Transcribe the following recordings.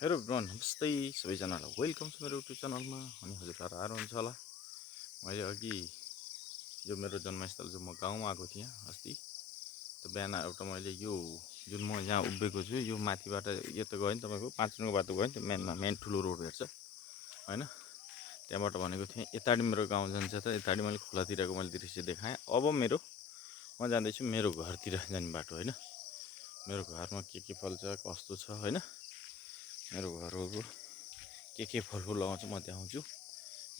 Hello everyone नमस्ते सबैजनालाई welcome छ मेरो युट्युब च्यानलमा। अनि हजुरहरू आएर हुन्छ होला। मैले अघि यो मेरो जन्मस्थल जो म गाउँमा आएको थिएँ अस्ति, त्यो बिहान एउटा मैले यो जुन म यहाँ उभिएको छु यो माथिबाट यता गयो नि तपाईँको 5 मिनटको बाटो गयो नि, त्यो मेन ठुलो रोड भेट्छ होइन। त्यहाँबाट भनेको थिएँ यताडि मेरो गाउँ जान्छ, त यताडि मैले खोलातिरको मैले दृश्य देखाएँ। अब म जाँदैछु मेरो घरतिर जाने बाटो होइन। मेरो घरमा के फल्छ कस्तो छ होइन, मेरो घरहरू के फलफुल लगाउँछ म देखाउँछु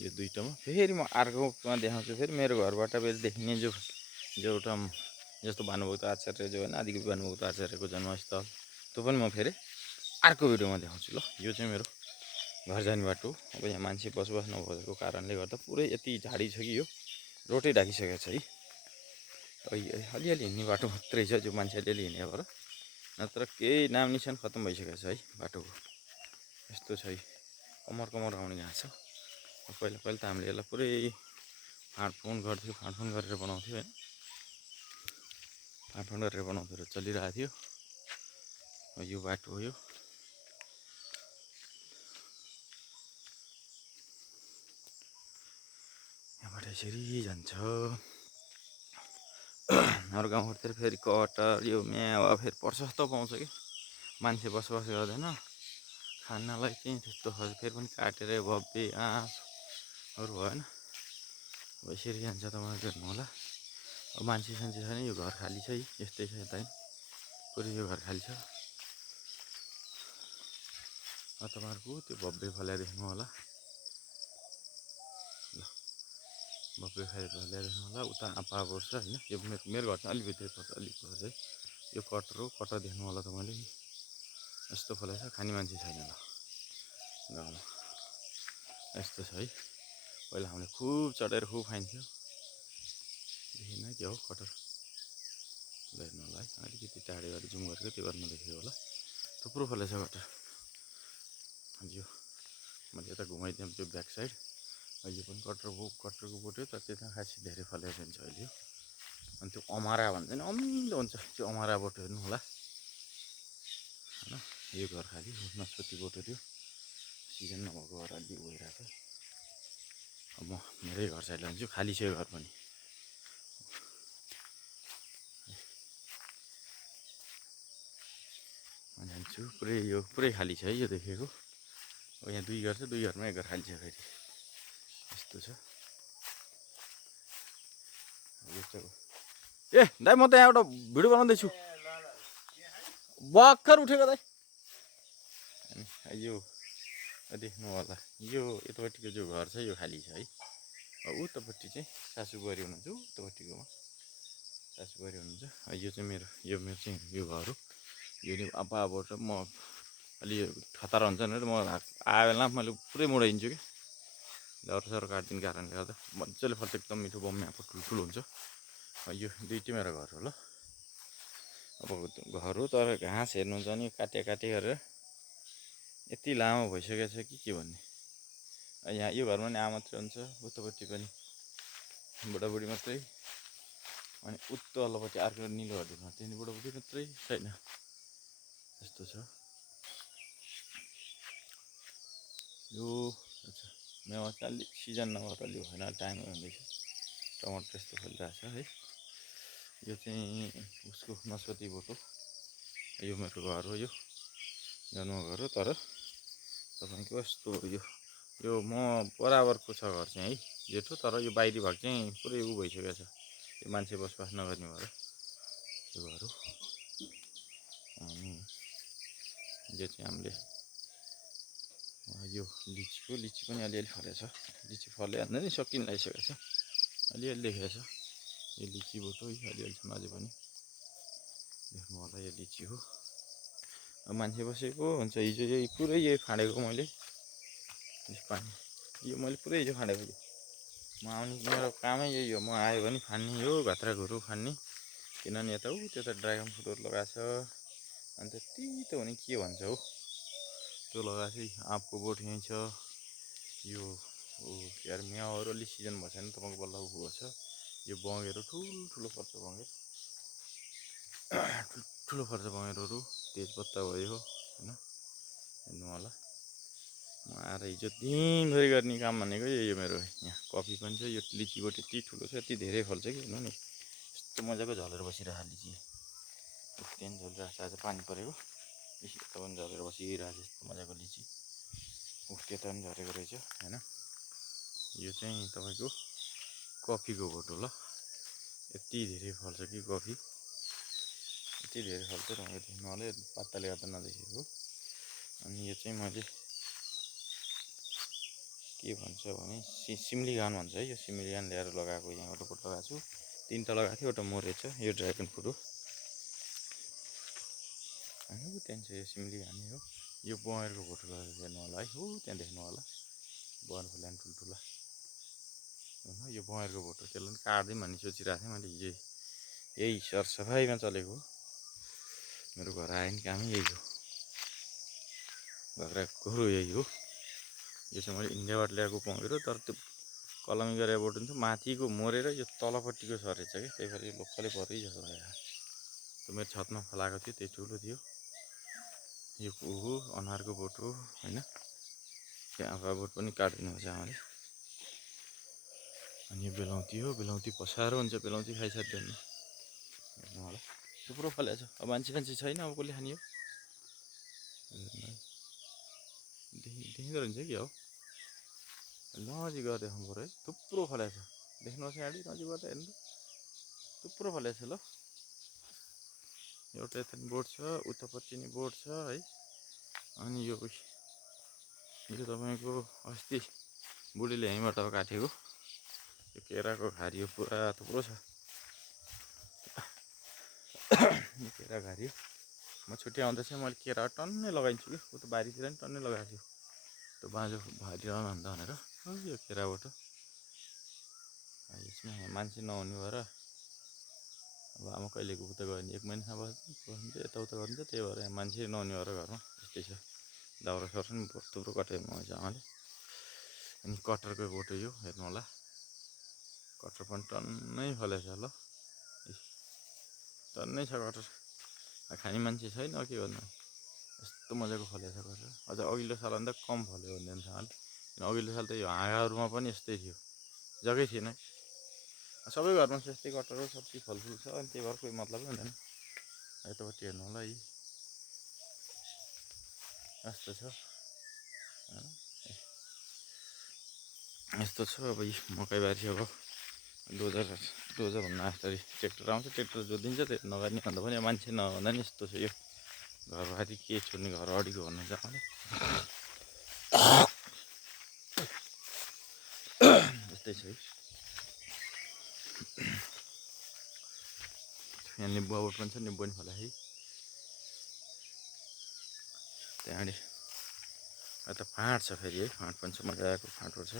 यो दुईटामा। फेरि म अर्कोमा देखाउँछु फेरि मेरो घरबाट फेरि देखिने जो जो एउटा जस्तो भानुभक्त आचार्य जो होइन, आदिकवि भानुभक्त आचार्यको जन्मस्थल, त्यो पनि म फेरि अर्को भिडियोमा देखाउँछु। ल यो चाहिँ मेरो घर जाने बाटो। अब यहाँ मान्छे बसोबास नभएको कारणले गर्दा पुरै यति झाडी छ कि यो रोटै ढाकिसकेको छ है। अलिअलि हिँड्ने बाटो मात्रै छ जो मान्छे अलिअलि हिँड्ने भएर, नत्र केही नाम निशान खत्तम भइसकेको छ है बाटोको। यस्तो छ है, कमर आउने घाँस छ। पहिला त हामीले यसलाई पुरै फाँडफुँड गरेर बनाउँथ्यो होइन, फाँडफुँड गरेर बनाउँथ्यो र चलिरहेको थियो। यो बाटो हो, यो यहाँबाट यसरी जान्छ। हाम्रो गाउँहरूतिर फेरि कटहर यो म्यावा फेरि प्रशस्त पाउँछ कि, मान्छे बसोबास गर्दैन खानालाई चाहिँ त्यस्तो फेरि पनि काटेर भव्य आँपहरू भएन। अब यसरी जान्छ तपाईँको हेर्नु होला। अब मान्छे सान्छे छैन, यो घर खाली छ है, यस्तै छ यता पुरै यो घर खाली छ। तपाईँहरूको त्यो भव्य फल्या देख्नु होला, ल भव्य फल्या देख्नु होला। उता आँपा पर्छ होइन, यो मेरो घर चाहिँ अलिक भित्रै पर्छ, अलिक पर्छ है। यो कटर हो, कटर देख्नु होला तपाईँले, यस्तो फल्या छ। खाने मान्छे छैन ल गाउँमा, यस्तो छ है। पहिला हामीले खुब चढेर खुब खाइन्थ्यो, देखिन के हो कटर हेर्नु होला है। अलिकति टाढे गएर जुम गरेको त्यो गर्नु देखेको होला, थुप्रो फल्या छ कटर। यो मैले यता घुमाइदिएँ त्यो ब्याक साइड, यो पनि कटरको बोटै, तर त्यता खासै धेरै फल्या जान्छ अहिले। अनि त्यो अमरा भन्छ नि, अमिलो हुन्छ त्यो अमरा बोटो हेर्नु होला होइन। यो घर खाली नस्पति बोटो थियो, सिजन नभएको घर अलि गइरहेको छ। अब म मेरै घर साइड लान्छु, खाली छ यो घर पनि। म जान्छु, पुरै खाली छ है यो देखेको। अब यहाँ 2 घर छ, 2 घरमा 1 घर खाली छ फेरि, यस्तो छ। ए दाइ म त यहाँ एउटा भिडियो बनाउँदैछु, भर्खर उठेको दाइ। यो देख्नु होला, यो यतापट्टिको जो घर छ यो खाली छ है। उतापट्टि चाहिँ सासू बुहारी हुनुहुन्छ, उतापट्टिकोमा सासू बुहारी हुनुहुन्छ। यो चाहिँ मेरो चाहिँ यो घर हो। यो अबबाट म अलि खतरा हुन्छ भनेर म आयो बेला मैले पुरै मोडाइदिन्छु कि, डरसर काटिदिने कारणले गर्दा मजाले फल्छ, एकदम मिठो बम्याएको ठुल्ठुलो हुन्छ। यो दुइटै मेरो घर हो ल। अब घर हो तर घाँस हेर्नुहुन्छ भने काटे गरेर यति लामो भइसकेको छ कि के भन्ने। यहाँ यो घरमा नि आमा मात्रै हुन्छ, उतापट्टि पनि बुढाबुढी मात्रै, अनि उत्तो वल्लोपट्टि अर्को निलो हरिमा त्यहाँदेखि बुढाबुढी मात्रै छैन, यस्तो छ। यो अच्छा मेवा चाहिँ अलिक सिजन नभएर अलि भएन, टाइम हुँदैछ। टमाटर यस्तो फलिरहेको छ है। यो चाहिँ उसको नस्पति बोटो। यो मेरो घर हो, यो जन्म घर हो। तर तपाईँको यस्तो यो म बराबरको छ घर चाहिँ है, जेठो। तर यो बाहिरी भाग चाहिँ पुरै भइसकेको छ, यो मान्छे बसोबास नगर्ने भएर यो घर हो। अनि यो चाहिँ हामीले यो लिची पनि अलिअलि फलेको छ। लिची फल्यो भन्दा नि सकिन लागिसकेको छ, अलिअलि देखेको छ। यो लिची बोटो अलिअलि छ अझै पनि देख्नु होला, यो लिची हो। अब मान्छे बसेको हुन्छ, हिजो यही पुरै यही फाँडेको मैले पानी, यो मैले पुरै हिजो फाँडेको। म आउने मेरो कामै यही हो, म आयो भने फान्ने हो, घात्राघुरु फान्ने। किनभने यता त्यता ड्रागन फ्रुटहरू लगाएको छ, अन्त त्यही त हो नि के भन्छ हौ त्यो लगाएको छ। आँपको बोट यहीँ छ। यो यार म्याउहरू अलि सिजन भएको छैन तपाईँको, बल्ल उयो छ। यो बँगेरो ठुल्ठुलो पर्छ, बँगेर ठुल्ठुलो पर्छ बँगेरहरू। तेजपत्ता भयो होइन, हेर्नु होला म आएर हिजो दिनभरि गर्ने काम भनेको यो मेरो यहाँ कफी पनि छ यो लिचीबाट यति ठुलो छ यति धेरै फल्छ कि हेर्नु नि यस्तो मजाको झलेर बसिरहेको लिची त्यहाँ झलिरहेको छ आज पानी परेको यस्तो पनि झरेर बसिरहेको छ यस्तो मजाको लिची त्यता पनि झरेको रहेछ होइन यो चाहिँ तपाईँको कफीको बोट हो ल यति धेरै फल्छ कि कफी यति धेरै फल्छ तपाईँको देख्नु होला पत्ताले गर्दा नदेखेको अनि यो चाहिँ मैले के भन्छ भने सिमलीगान भन्छ है यो सिमलीगान ल्याएर लगाएको यहाँबाट बोट लगाएको छु तीनवटा लगाएको थियो एउटा मरेछ यो ड्रागन फ्रुट हो होइन त्यहाँ चाहिँ यो सिमलीगान हो यो बँयरको बोट लगाएको हेर्नु होला है हो त्यहाँ देख्नु होला बँयरको ल्यान्ड ठुल्ठुला यो बँयरको बोट हो त्यसलाई पनि काट्दै भन्ने सोचिरहेको थिएँ मैले हिजो यही सरसफाइमा चलेको मेरो घर आयो नि कामै यही हो घरको कुरो यही हो यो चाहिँ मैले इन्डियाबाट ल्याएको बँयर हो तर त्यो कलमी गरेर बोट हुन्छ माथिको मरेर यो तलपट्टिको सरेछ कि त्यही भएर यो लोकलै परै जस्तो लाग्यो त्यो मेरो छतमा फलाएको थियो त्यही ठुलो थियो यो हो अनारको बोट हो होइन त्यहाँ आँपा बोट पनि काटिदिनु पर्छ आमाले अनि यो बेलाउती हो बेलाउती पसारो हुन्छ बेलाउती खाइसाध्दैन हेर्नु होला थुप्रो फलेको छ अब मान्छे छैन अब कसले खाने हो देखिँदो रहेछ कि हो नजिक गएर देखाउनु पऱ्यो है थुप्रो फलेको छ देख्नुहोस् यहाँ नजिकबाट हेर्नु थुप्रो फलेको छ ल एउटा यता नि बोट छ उतापट्टि नि बोट छ है अनि यो तपाईँको अस्ति बुढीले यहीँबाट काटेको यो केराको घारी हो पुरा थुप्रो छ यो केरा घारी हो म छुट्टी आउँदा चाहिँ मैले केरा टन्नै लगाइदिन्छु कि उता बारीतिर नि टन्नै लगाएको छु त्यो बाँझो भारी रहनु भनेर यो केराबाट यसमा मान्छे नहुने भएर अब आमा कहिलेको उता गयो भने 1 महिना बस्छ यताउता गरिन्छ त्यही भएर यहाँ मान्छे नहुने भएर घरमा यस्तै छ दाउरा सर्छ नि थुप्रो कटेको मजा आमाले अनि कटरको बोटो यो हेर्नु होला कटर पनि टन्नै फलेको छ ल टन्नै छ कटर खाने मान्छे छैन के गर्नु यस्तो मजाको फलेको छ कटर अझ अघिल्लो सालभन्दा कम फल्यो भन्दैनसँगले किन अघिल्लो साल त यो हाँगाहरूमा पनि यस्तै थियो जग्गै थिएन सबै घरमा छ यस्तै कटर हो सब्जी फलफुल छ अनि त्यही भएर कोही मतलबै हुँदैन यतापट्टि हेर्नु होला है यस्तो छ यस्तो छ अब यी मकैबारी अब डोजर भन्नु आस्तारी ट्र्याक्टर आउँछ ट्र्याक्टर जोतिन्छ त्यो नगर्ने भन्दा पनि मान्छे नहुँदा नि यस्तो छ यो घरबारी के छोड्ने घर अडिको भन्नुहुन्छ आमाले यस्तै छ है यहाँ निम्बुवा बोट पनि छ निम्बु पनि फला है त्यहाँदेखि यता फाँट छ फेरि है फाँट पनि छ मजाको फाँटहरू छ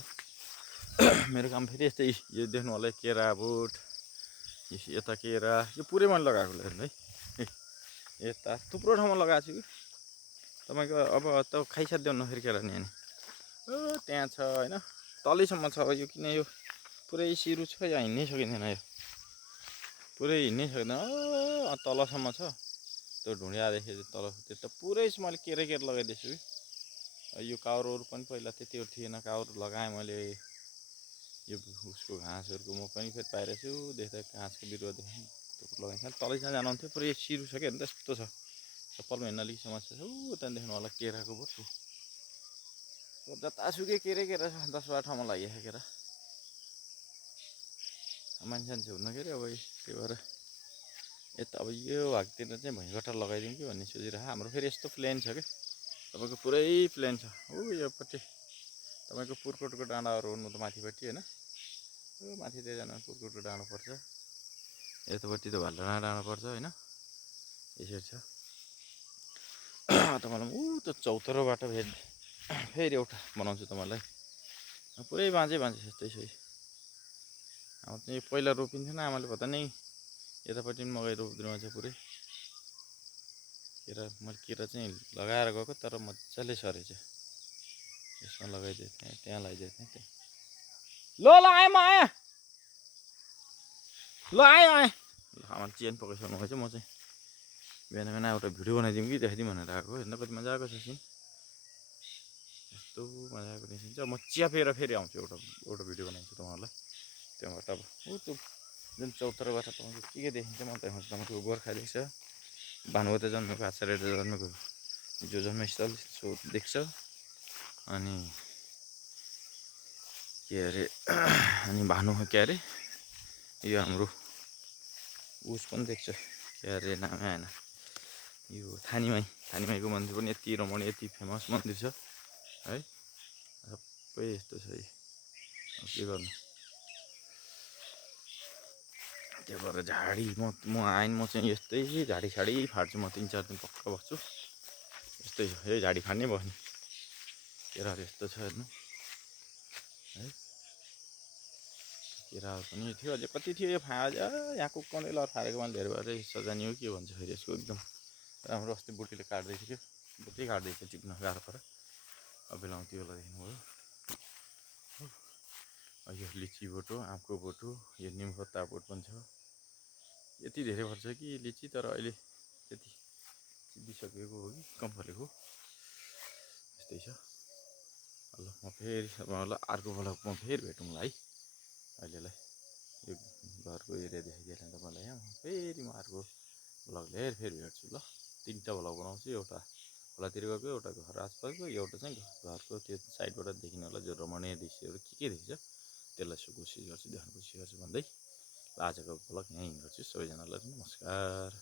मेरो काम फेरि यस्तै यो देख्नु होला केरा बोट यता केरा यो पुरै मैले लगाएको हेर्नु है यता थुप्रो ठाउँमा लगाएको छु कि तपाईँको अब त खाइसाध्दैन फेरि केरा नि त्यहाँ छ होइन तलैसम्म छ यो किन यो पुरै सिरु छ यहाँ हिँड्नै सकिँदैन यो पुरै हिँड्नै सक्दैन तलसम्म छ त्यो ढुँडियादेखि तल त्यो त पुरै मैले केरा लगाइदिएछु कि यो काउरोहरू पनि पहिला त्यतिहरू थिएन काउरो लगाएँ मैले यो उसको घाँसहरूको म पनि फेरि पाइरहेको छु देख्दा घाँसको बिरुवादेखि लगाइन्छ तलैसम्म जानुहुन्थ्यो पुरै सिरु छ क्या त्यस्तो छ चप्पलमा हिँड्न अलिक समस्या छ त्यहाँ देख्नु होला केराको बोट जतासुकै केरा छ 10-12 ठाउँमा लागिएको छ केरा मान्छे हुन्न के अरे अब त्यही भएर यता अब यो भागतिर चाहिँ भुइँगटर लगाइदिउँ कि भन्ने सोचिरहेको हाम्रो फेरि यस्तो प्लेन छ कि तपाईँको पुरै प्लेन छ योपट्टि तपाईँको पुर्कोटको डाँडाहरू हुनु त माथिपट्टि होइन माथितिर जानु पुर्कोटको डाँडो पर्छ यतापट्टि त भालडाँडा डाँडो पर्छ होइन यसरी छ तपाईँलाई त चौतरोबाट फेरि एउटा बनाउँछु तपाईँलाई पुरै बाँझै यस्तै छ अब चाहिँ पहिला रोपिन्थेन आमाले पता नै यतापट्टि पनि मकै रोपिदिनु छ पुरै केरा चाहिँ लगाएर गएको तर मजाले सरेछ यसमा लगाइदिएको थिएँ त्यहाँ लगाइदिएको थिएँ त्यहाँ ल आएँ म आएँ ल आएँ आमाले चिकन पकाइसक्नु भएछ म चाहिँ बिहान एउटा भिडियो बनाइदिउँ कि देखाइदिउँ भनेर आएको हेर्न कति मजा आएको छ सिन यस्तो मजाको देखिन्छ। म च्यापेर फेरि आउँछु, एउटा भिडियो बनाउँछु तपाईँहरूलाई। त्यहाँबाट अब ऊ त्यो जुन चौताराबाट तपाईँको के देखिन्छ म त्यहाँबाट तपाईँको गोर्खा देख्छ, भानुभक्त जन्मेको, आचार्य जन्मेको जो जन्मस्थल सो देख्छ। अनि के अरे अनि के अरे यो हाम्रो उस पनि देख्छ, के अरे नामै आएन, यो थानीमाईको मन्दिर पनि यति रमणीय, यति फेमस मन्दिर छ है। सबै यस्तो छ है, के गर्नु। त्यो भएर झाडी म चाहिँ यस्तै झाडी फाट्छु। म 3-4 दिन पक्का बस्छु। यस्तै छ, यही झाडी फाट्ने बस्ने केराहरू यस्तो छ हेर्नु है। केराहरू पनि थियो, अझै कति थियो यो अझ यहाँ कुक्काउने लर फारेको मैले धेरै भएर सजानी हो के भन्छ फेरि यसको। एकदम राम्रो। अस्ति बुटीले काट्दै थियो, बुटी काट्दै थियो, टिप्न गाह्रो पर। अब बेलाउनु त्यो बेला देख्नुभयो। यो लिची बोट हो, आँपको बोट हो, यो निमपत्ता बोट पनि छ। यति धेरै पर्छ कि लिची, तर अहिले त्यति सिद्धिसकेको हो कि कम फलेको यस्तै छ। ल म फेरि तपाईँहरूलाई अर्को भ्लगमा फेरि भेटौँला है। अहिलेलाई यो घरको एरिया देखाइदिएँ तपाईँलाई। यहाँ फेरि म अर्को भ्लग लिएर फेरि भेट्छु ल। 3टा भ्लग बनाउँछु, एउटा खोलातिर गएको, एउटा घर आसपासको, एउटा चाहिँ घरको त्यो साइडबाट देखिने होला जो रमणीय दृश्यहरू के देख्छ त्यसलाई कोसिस गर्छु, देखाउनु कोसिस गर्छु भन्दै आजको भ्लग यहीँ गर्छु। सबैजनालाई नमस्कार।